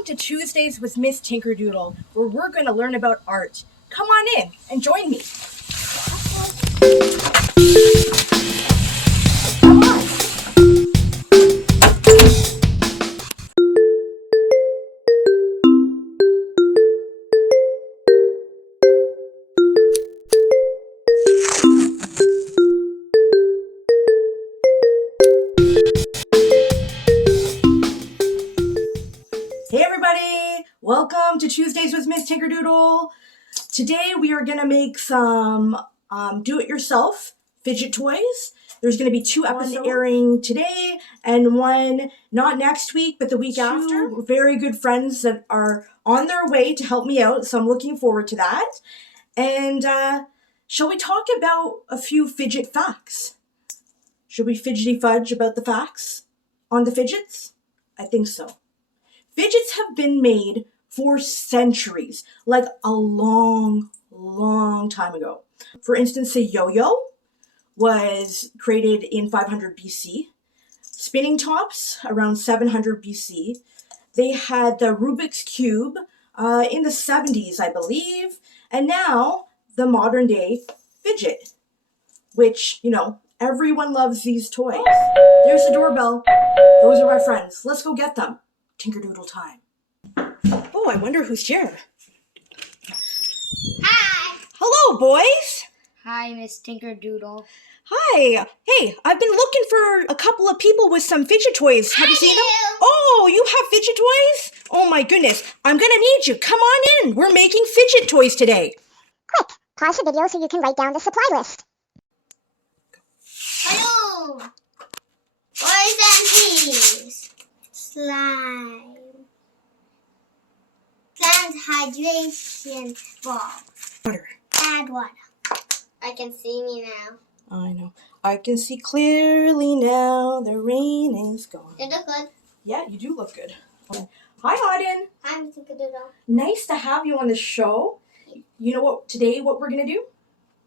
Welcome to Tuesdays with Miss Tinkerdoodle, where we're going to learn about art. Come on in and join me. Come on. Hey everybody, welcome to Tuesdays with Miss Tinkerdoodle. Today we are going to make some do-it-yourself fidget toys. There's going to be 2 episodes airing today and one not next week but the week after. Very good friends that are on their way to help me out, so I'm looking forward to that. And shall we talk about a few fidget facts? Should we fidgety fudge about the facts on the fidgets? I think so. Fidgets have been made for centuries, like a long time ago. For instance, a yo-yo was created in 500 BC. Spinning tops around 700 BC. They had the Rubik's Cube in the 70s, I believe. And now the modern day fidget, which, you know, everyone loves these toys. There's the doorbell. Those are my friends. Let's go get them. Tinkerdoodle time. Oh, I wonder who's here. Hi. Hello, boys. Hi, Miss Tinkerdoodle. Hi. Hey, I've been looking for a couple of people with some fidget toys. Have you seen them? Oh, you have fidget toys? Oh my goodness. I'm gonna need you. Come on in. We're making fidget toys today. Quick, pause the video so you can write down the supply list. Hello. Boys and please. Slime. Plant hydration ball. Water. Add water. I can see me now. I know. I can see clearly now. The rain is gone. You look good. Yeah, you do look good. Hi, Auden. Hi, Miss Tinkerdoodle. Nice to have you on the show. You know what? Today, what we're gonna do?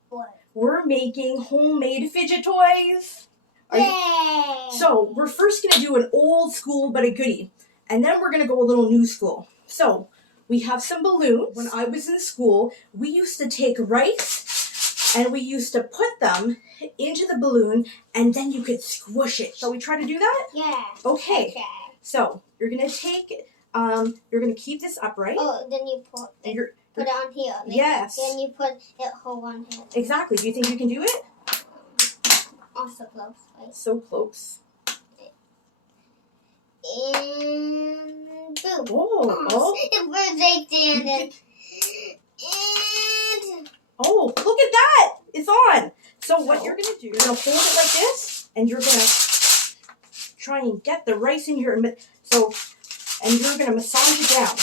What? We're making homemade fidget toys. Yay! So we're first gonna do an old school but a goodie, and then we're gonna go a little new school. So we have some balloons. When I was in school, we used to take rice and we used to put them into the balloon, and then you could squish it. Shall we try to do that? Yeah. Okay. So you're gonna take, you're gonna keep this upright. Oh, then you put it on here. Yes. Then you put it whole on here. Exactly. Do you think you can do it? Also close, right? So close. And boom. Oh. It was and Oh, look at that! It's on! So what you're going to do, you're going to hold it like this, and you're going to try and get the rice in here. And you're going to massage it down.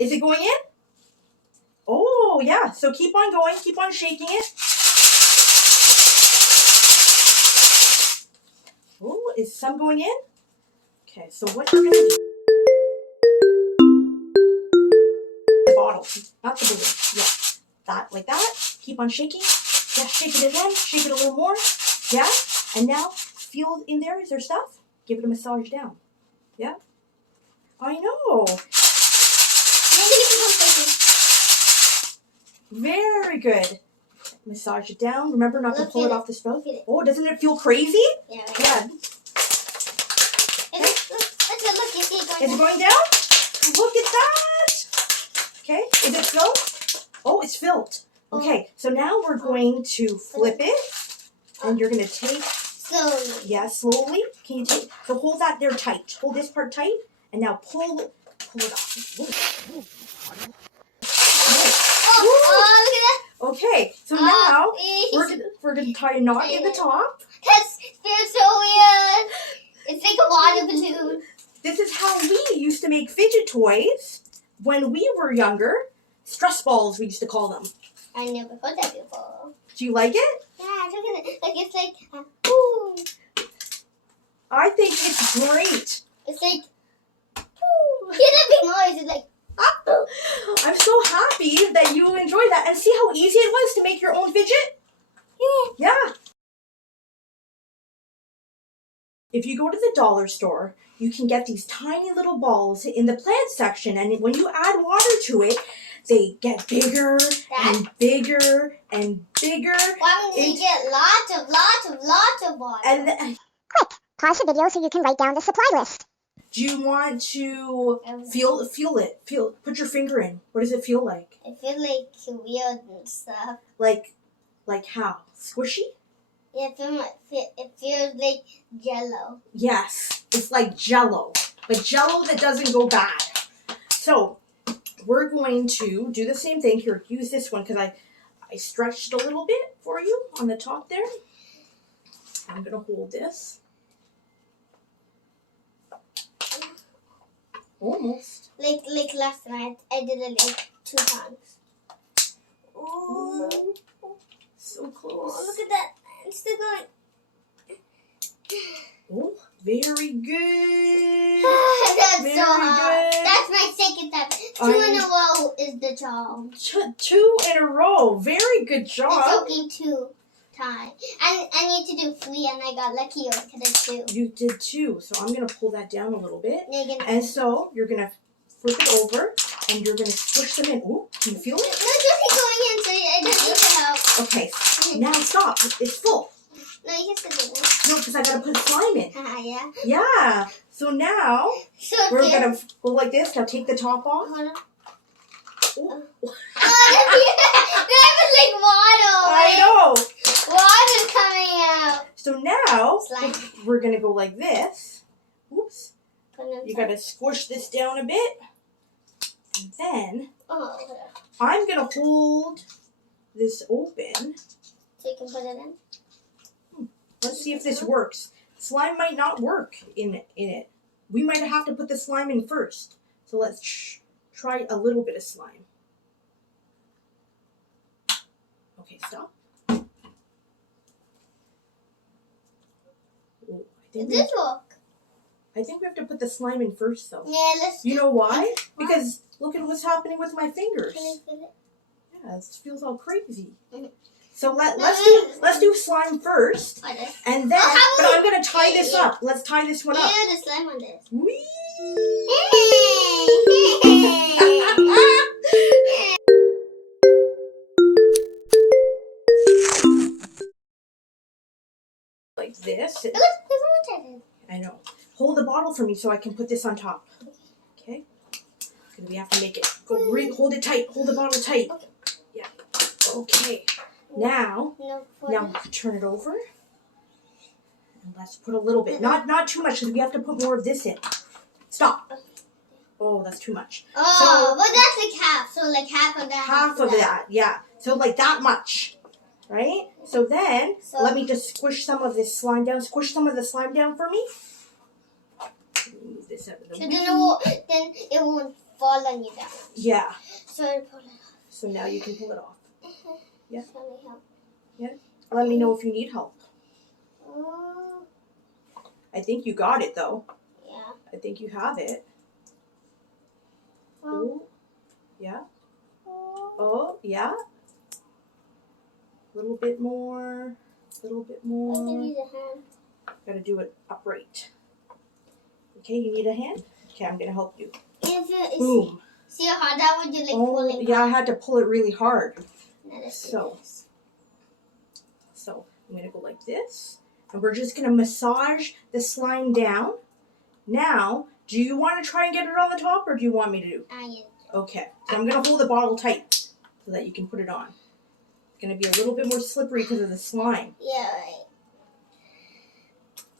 Is it going in? Oh, yeah. So keep on going. Keep on shaking it. Oh, is some going in? Okay, so what you're going to do. The bottle, not the balloon. Yeah, that, like that. Keep on shaking. Yeah, shake it again. Shake it a little more. Yeah, and now feel in there. Is there stuff? Give it a massage down. Yeah, I know. Very good. Massage it down. Remember not to pull it off the spout. Oh, doesn't it feel crazy? Yeah. Yeah. Is it going down? Look at that. Okay, is it filled? Oh, it's filled. Okay, so now we're going to flip it, and you're going to take... Slowly. Yeah, slowly. Can you take... So hold that there tight. Hold this part tight, and now pull it off. Oh, look at that. Okay, so now we're gonna tie a knot in the top. That feels so weird. It's like a water balloon. This is how we used to make fidget toys when we were younger. Stress balls, we used to call them. I never heard that before. Do you like it? Yeah, look at it. Like it's like, ooh. I think it's great. It's like, ooh. Hear that big noise. It's like, oh. I'm so happy that you enjoyed that. And see how easy it was to make your own fidget? Yeah. if you go to the dollar store, you can get these tiny little balls in the plant section, and when you add water to it, they get bigger and bigger and bigger. Why don't you get lots of water? And Quick, pause the video so you can write down the supply list. do you want to feel it? Put your finger in. What does it feel like? I feel like weird and stuff. Like how? Squishy? Yeah, it feels like jello. Yes, it's like Jello, but Jello that doesn't go bad. So we're going to do the same thing here. Use this one because I stretched a little bit for you on the top there. I'm gonna hold this. Almost. Like last night, I did it like 2 times. Oh, so close. Oh, look at that. It's still going. Oh, very good. That's Very so hard. good. That's my second time. 2 in a row is the job. 2 in a row. Very good job. It's okay 2 times. And I need to do 3, and I got lucky because I did 2. You did 2, so I'm going to pull that down a little bit. And And so you're going to flip it over, and you're going to push them in. Oh, can you feel it? no, just going in, so I don't need to help. Okay, now stop. It's full. No, you can still do this. No, because I got to put slime in. Yeah. Yeah. So now So we're going to go like this. Now take the top off. Hold on. Oh. That was like water. I know. Water's coming out. So now Slime. we're going to go like this. Oops. Put it You got to squish this down a bit. And then Oh, hold on. I'm going to hold this open. So you can put it in. Let's see if this works. Slime might not work in it. We might have to put the slime in first. So let's try a little bit of slime. Okay, stop. Oh, Did this work? I think we have to put the slime in first, though. Yeah, let's. You know why? Why? Because look at what's happening with my fingers. Can I feel it? Yeah, it feels all crazy. Mhm. So let's do slime first, Like this. and then. Oh, But I'm gonna tie this up. Let's tie this one up. Yeah, the slime on this. Whee! Like this. Look, there's more to it. I know. Hold the bottle for me so I can put this on top. Okay. Because we have to make it go. Hold it tight. Hold the bottle tight. Okay. Yeah. Okay. Now No, turn it over. And let's put a little bit. Not too much because we have to put more of this in. Stop. Oh, that's too much. Oh, but that's like half. So like half of that. Half of that. Yeah. So like that much. Right? So then, let me just squish some of this slime down. Squish some of the slime down for me. Move this out of the So way. then it won't fall on you down. Yeah. So I pull it off. So now you can pull it off. Yeah. So let me help. Yeah. Let me know if you need help. Oh, I think you got it though. yeah. I think you have it. Oh. Yeah. Oh, yeah. A little bit more. A little bit I can more. use a hand. Gotta do it upright. Okay, you need a hand? Okay, I'm gonna help you. Boom. See how hard that would you like Oh, pulling? yeah, I had to pull it really hard. Now let's do So. this. So I'm gonna go like this. And we're just gonna massage the slime down. Now, do you want to try and get it on the top or do you want me to do? Yeah. Okay, so I'm gonna hold the bottle tight so that you can put it on. It's gonna be a little bit more slippery because of the slime. Yeah, right.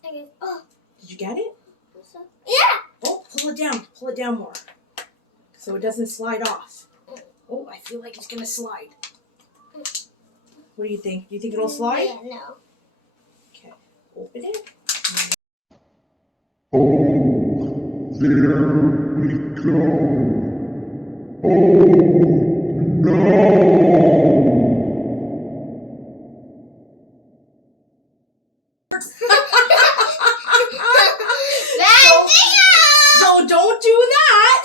Okay. Oh, Did you get it? what's up? Yeah! Oh, pull it down more. So it doesn't slide off. Oh, I feel like it's gonna slide. What do you think? Do you think it'll slide? Yeah, no. Okay, open it. Oh, there we go. Oh, no. So don't do that.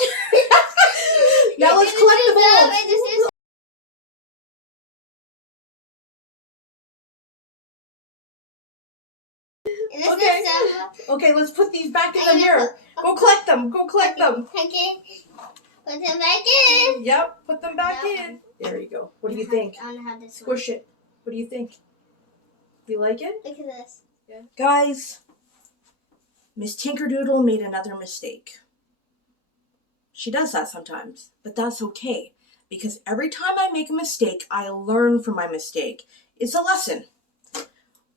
Now let's collect the balls. Is this Okay. Okay, let's put these back in the mirror. Go collect them. Go collect them. Okay. Put them back in. Yep, put them back That in. There you go. What do you think? I want to have this one. Squish it. What do you think? You like it? Look at this. Yeah. Guys, Miss Tinkerdoodle made another mistake. She does that sometimes, but that's okay. Because every time I make a mistake, I learn from my mistake. It's a lesson.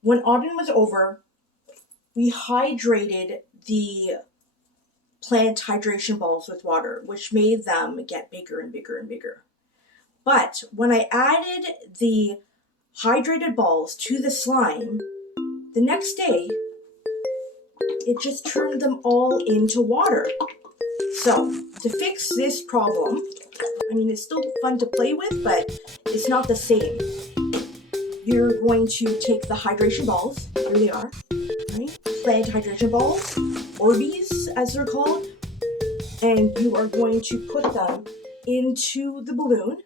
When autumn was over, we hydrated the plant hydration balls with water, which made them get bigger and bigger and bigger. But when I added the hydrated balls to the slime, the next day, it just turned them all into water. So, to fix this problem, I mean, it's still fun to play with, but it's not the same. You're going to take the hydration balls, here they are, right? Plant hydration balls, Orbeez as they're called, and you are going to put them into the balloon,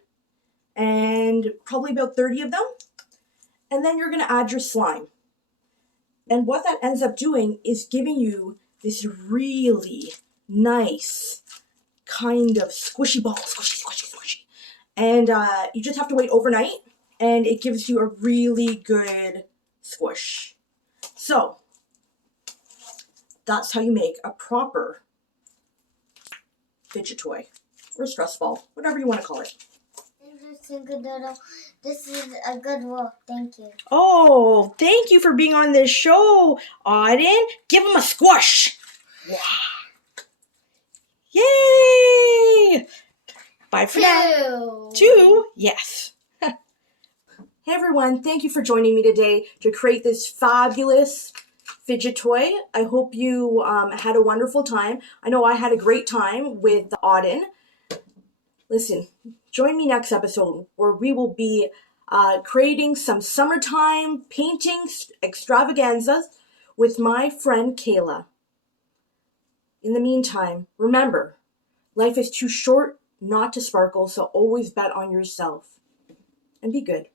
and probably about 30 of them, and then you're going to add your slime. And what that ends up doing is giving you this really nice kind of squishy ball, squishy. And you just have to wait overnight, and it gives you a really good squish. So, that's how you make a proper fidget toy, or stress ball, whatever you want to call it. Tinkerdoodle, this is a good work. Thank you. Oh, thank you for being on this show, Auden. Give him a squish. Yeah. Yay! Bye for now. 2? Yes. Hey everyone, thank you for joining me today to create this fabulous fidget toy. I hope you had a wonderful time. I know I had a great time with Auden. Listen, join me next episode where we will be creating some summertime painting extravaganzas with my friend Kayla. In the meantime, remember, life is too short not to sparkle, so always bet on yourself. And be good.